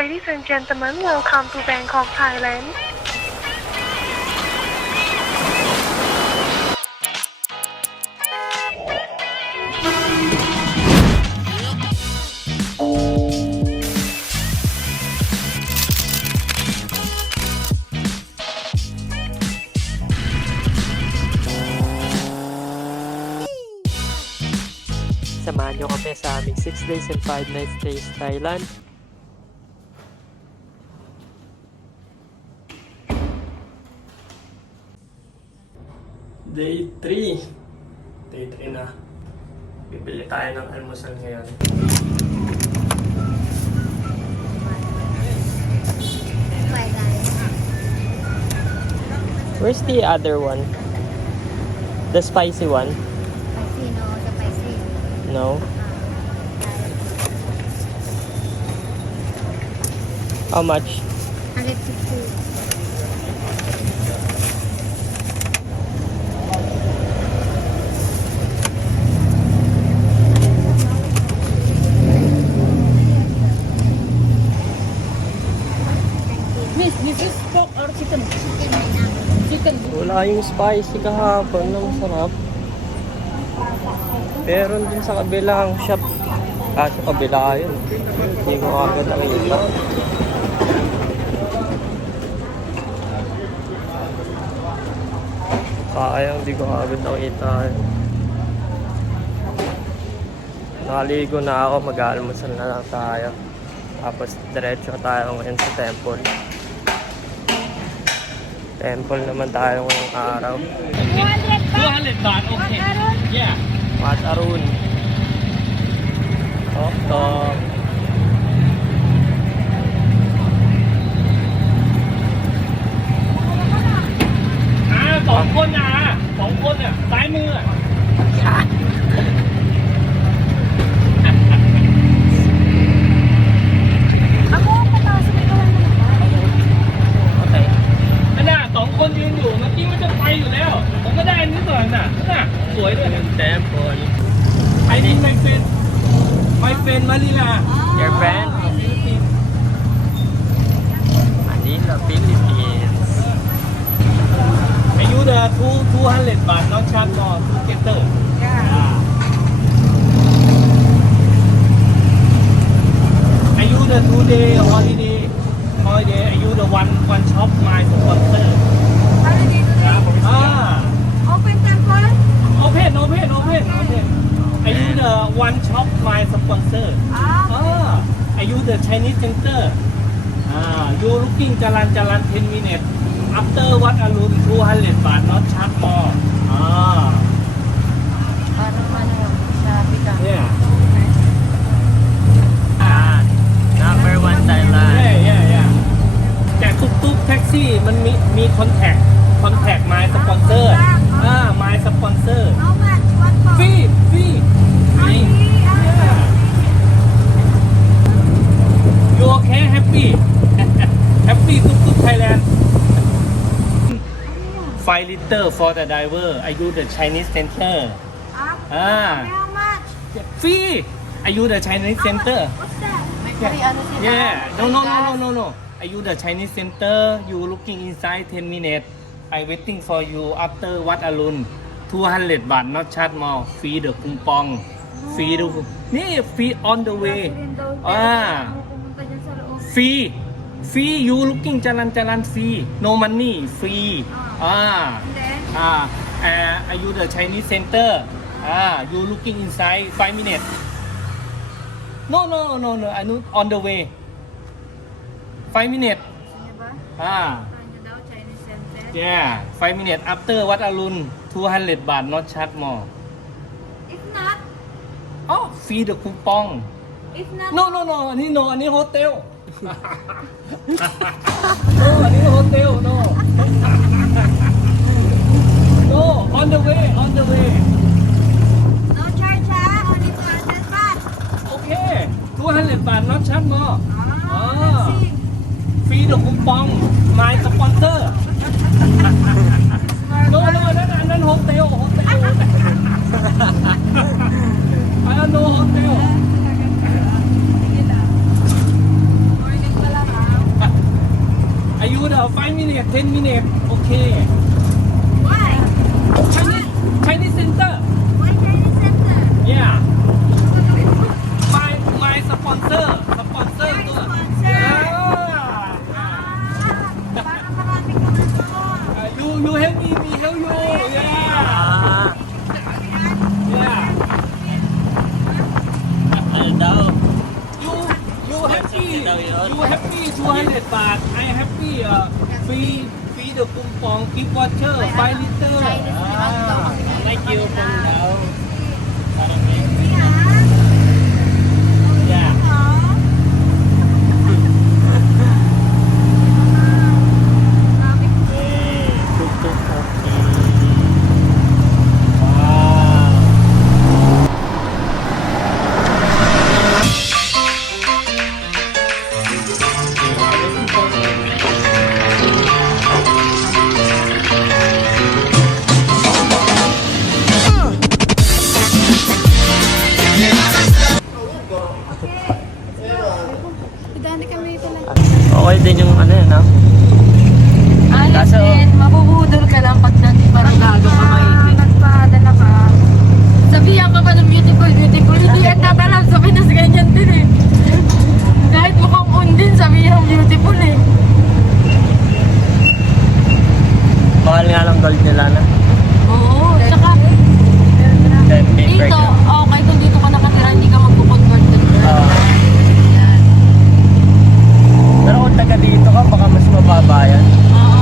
Ladies and gentlemen, welcome to Bangkok, Thailand. Samahan nyo kami sa aming 6 days and 5 nights stay sa Thailand. Day 3. Day 3 na. Bibili tayo ng almusal ngayon. Where's the other one? The spicy one? No. How much? 150. This is pork or chicken? Chicken. Wala yung spicy kahapon. Ang sarap. Meron din sa kabilang shop. Sa kabila yun. Hindi ko agad nakita. Sayang, hindi ko agad nakita yun. Nakaligo na ako. Mag-aalmusal na lang tayo. Tapos diretso tayo ngayon sa temple. Temple naman tayo ngayong araw. 200 baht, okay. Yeah. Wat Arun. Tok. Songคนอ่ะซ้ายมืออ่ะ Okay. นั่นน่ะ2 คนยืนอยู่เมื่อกี้มันจะไปอยู่แล้ว ผมก็ได้อันนี้ก่อนน่ะนั่นน่ะสวยด้วย Temple. I need my friend Manila. Your friend? Manila, Philippines. I use the 200 baht not charge for together. I use the 2-day holiday. I use the one shop my sponsor. Open. I use the one shop my sponsor. I use the Chinese center. You looking jalan 10 minutes. After what alone 200 baht not charge more. Yeah. Number 1 Thailand. Yeah. แต่ทุกแท็กซี่มันมีคอนแทคmy sponsor. My sponsor. Free. You okay? Happy? Happy tuk Thailand. 5 liter for the driver. I use the Chinese center. Free. I use the Chinese center. Yeah. No. I use the Chinese center. You looking inside 10 minutes. I waiting for you after Wat Arun. 200 baht not charge more. Free the coupon. Free theนี่ free on the way. Free. You looking jalan free. No money. Free. I use the Chinese center. You looking inside 5 minutes. No. I know on the way. 5 minutes. Yeah, 5 minutes after Wat Arun, 200 baht not charge more. If not, free the coupon. No. อันนี้โฮเทล อันนี้โฮเทล No, on the way. no charge, only 200 baht. Okay, 200 baht not charge more. Free the coupon. My sponsor. No, นั่นโฮเทล. No hotel. the 5 minutes, 10 minutes. Okay. Why? Chinese center. Why Chinese center? Yeah. My sponsor. Sponsor. Your to- sponsor? Yeah. Para marami ka na doon. You help me help you. Yeah. Yeah. You happy. You happy 200 baht. I happy free the kumpong keep water 5 liter. Thank you from now. Yeah. Tuk-tuk kopi. Wow. Dami kami talaga. Okay din yung ano yun, ha? Honest Kaso- din, mabubudol ka lang pag parang gago ka maitin. Nagpadala ka. Sabihan ka pa ng beautiful, beautiful. Hindi yan tatalam, sabi na sa ganyan din eh. Kahit mukhang undin, sabihan beautiful eh. Mahal nga lang gold nila na. Oo, tsaka dito, okay kung dito ka nakatira, hindi ka magkukonvert ng girl. Pero kung taga dito ka, baka mas mababa yan. Oo.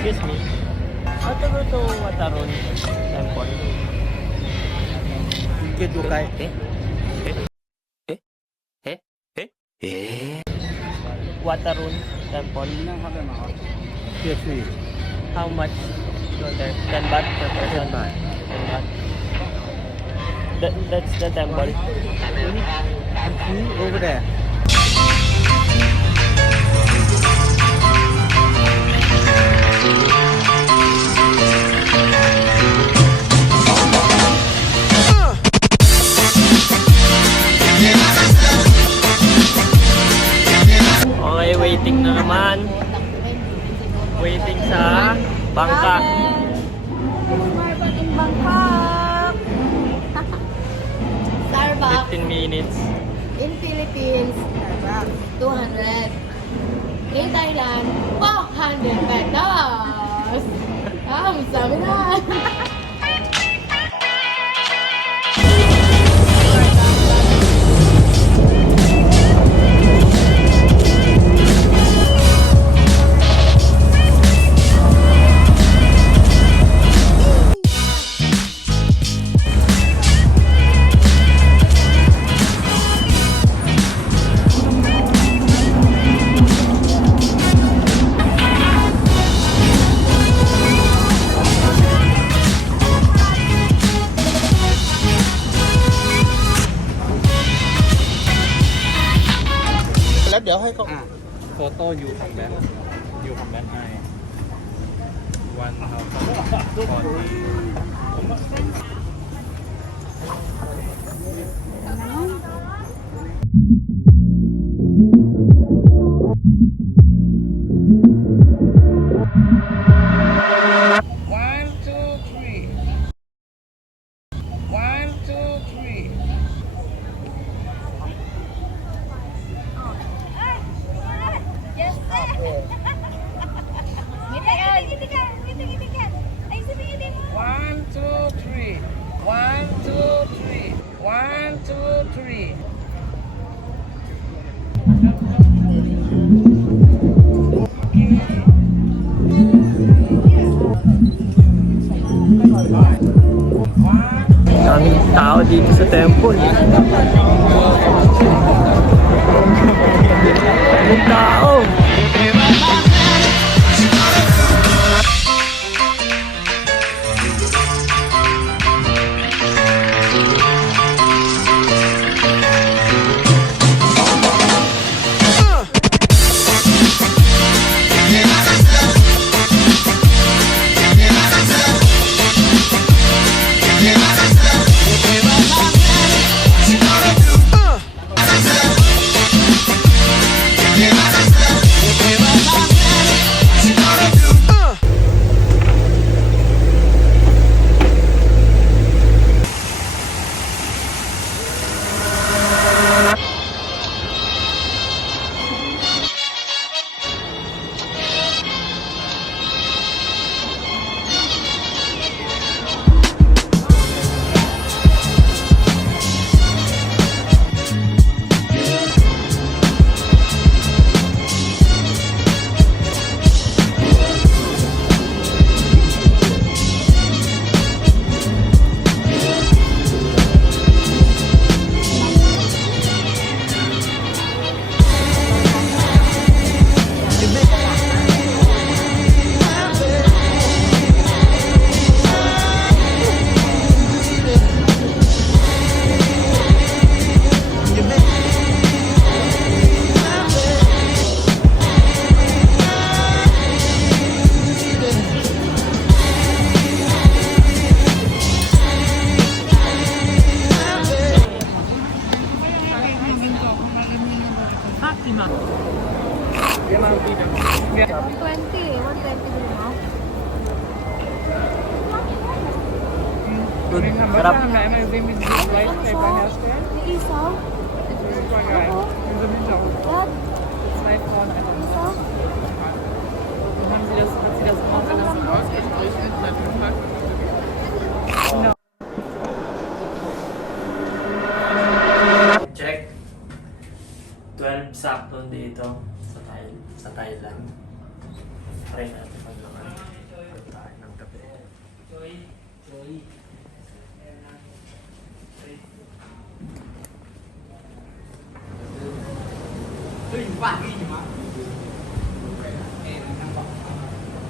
Excuse me. How to go to Watarun Temple? Watarun Temple. Yes, How much go there? 10 baht per person. 10 baht. That's the temple. over there. Okay, waiting na naman. Waiting sa bangka. Starbucks in Bangkok. Starbucks 15 minutes. in Philippines, Starbucks 200. In Thailand, 400 pesos. Sabi na. Photo you come back. You come back. I 1,040. Daming tao dito sa temple. Daming tao. Good. Sarap. Isa? What? Check. 12 sakto dito sa Thailand. Try natin paglaman. Pagkain ng gabi.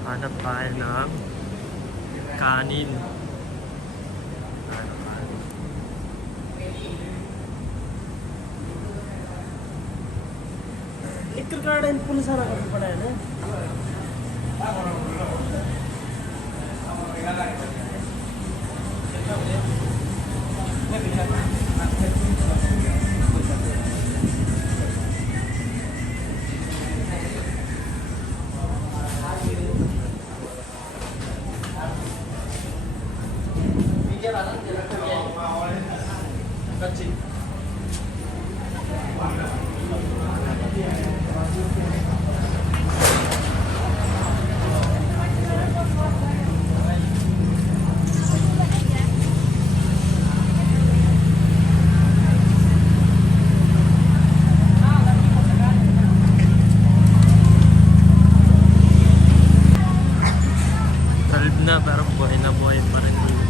Hanap tayo ng kanin. ఇక్కడ కాడ వెళ్ళిపోయిన సార్ అక్కడ పడాను Na pero buhay na buhay pa rin dito.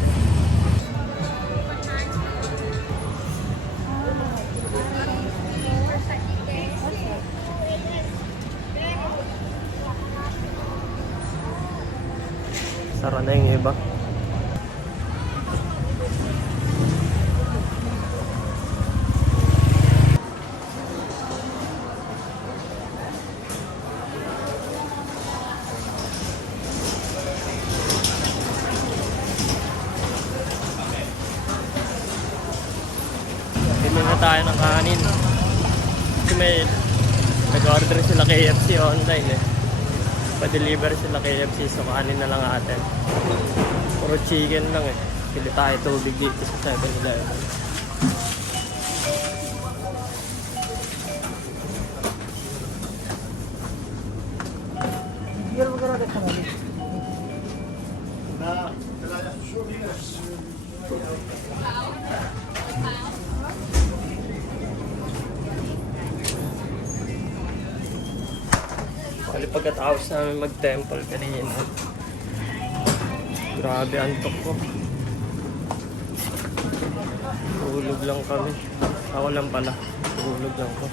Sara na yung iba. Bili na tayo ng kanin. Kasi may nag-order sila KFC online eh. Pa-deliver sila KFC so kanin na lang atin. Puro chicken lang eh. Pili tayo tubig dito sa 7-Eleven. Bali pagkatapos namin mag-temple kanina. Grabe antok ko. Tulog lang kami. Ako lang pala. Tulog lang ko.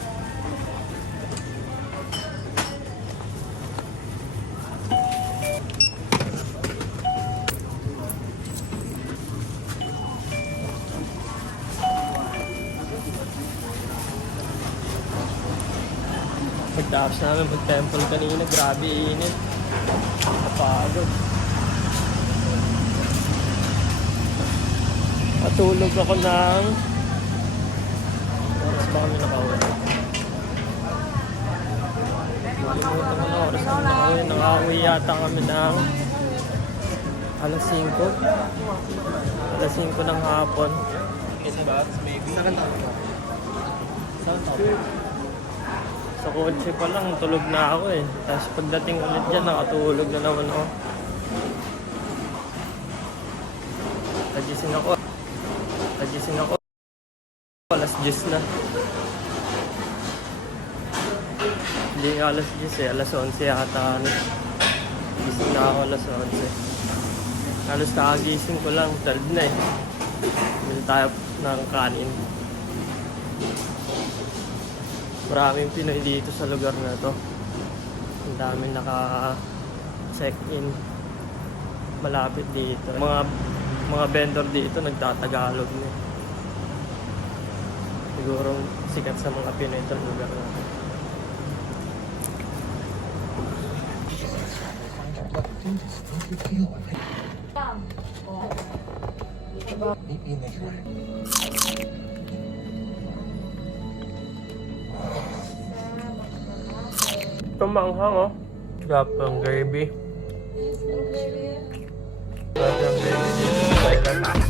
Pagtapos namin mag-temple kanina, grabe init. Napagod. Matulog ako ng... Oras ba kami nakauwi? Malimutan ko na oras kami nakauwi. Nakauwi yata kami ng... alas 5. Alas 5 ng hapon. Sa kotse pa lang, tulog na ako eh. Tapos pagdating ulit dyan, nakatulog na naman ako. Nagising ako. Alas 10 na. Hindi nga alas 10 eh, alas 11 yata. Gising na ako alas 11. Halos kakagising ko lang, 12 na eh. Bili tayo ng kanin. Maraming Pinoy dito sa lugar na to. Ang daming naka-check-in malapit dito. Mga vendor dito nagtatagalog na. Siguro sikat sa mga Pinoy ito lugar na to. Tumanghang oh. Sarap ng gravy. Sarap ng gravy dito.